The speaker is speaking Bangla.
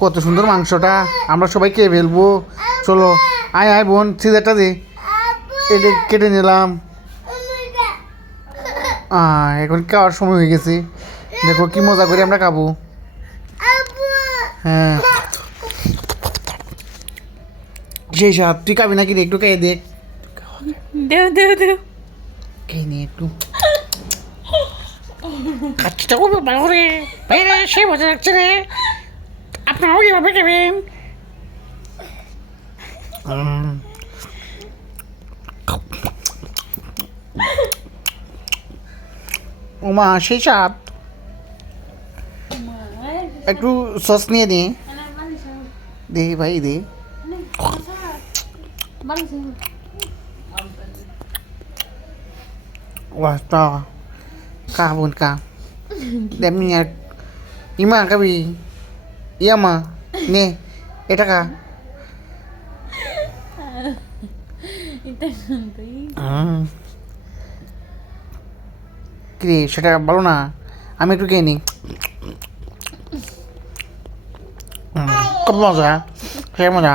কত সুন্দর মাংসটা, আমরা সবাই খেয়ে ফেলবো। চলো আয় আয় বোন, সিজারটা দে, এটা কেটে নিলাম। এখন খাওয়ার সময় হয়ে গেছে, দেখো কি মজা করে আমরা খাবো। হ্যাঁ সেই সাপ, তুই খাবি নাকি রে? একটু খেয়ে দেখ, দেও দেও দেও। খেয়ে নে একটু। কাচ্চিটা খুব ভালো রে ভাইরা, সে মজা লাগছে রে। আপনারাও কীভাবে খাবেন? ওমা সেই সাপ, একটু সস নিয়ে দে, দে ভাই দে। Wah, to. Ka bun ka. Đem nhà. Ima ka bi. Iya ma. Nih, এটা কা। কি রে, সেটা বলো না, আমি একটু খেয়ে নিই। কত মজা, সে মজা।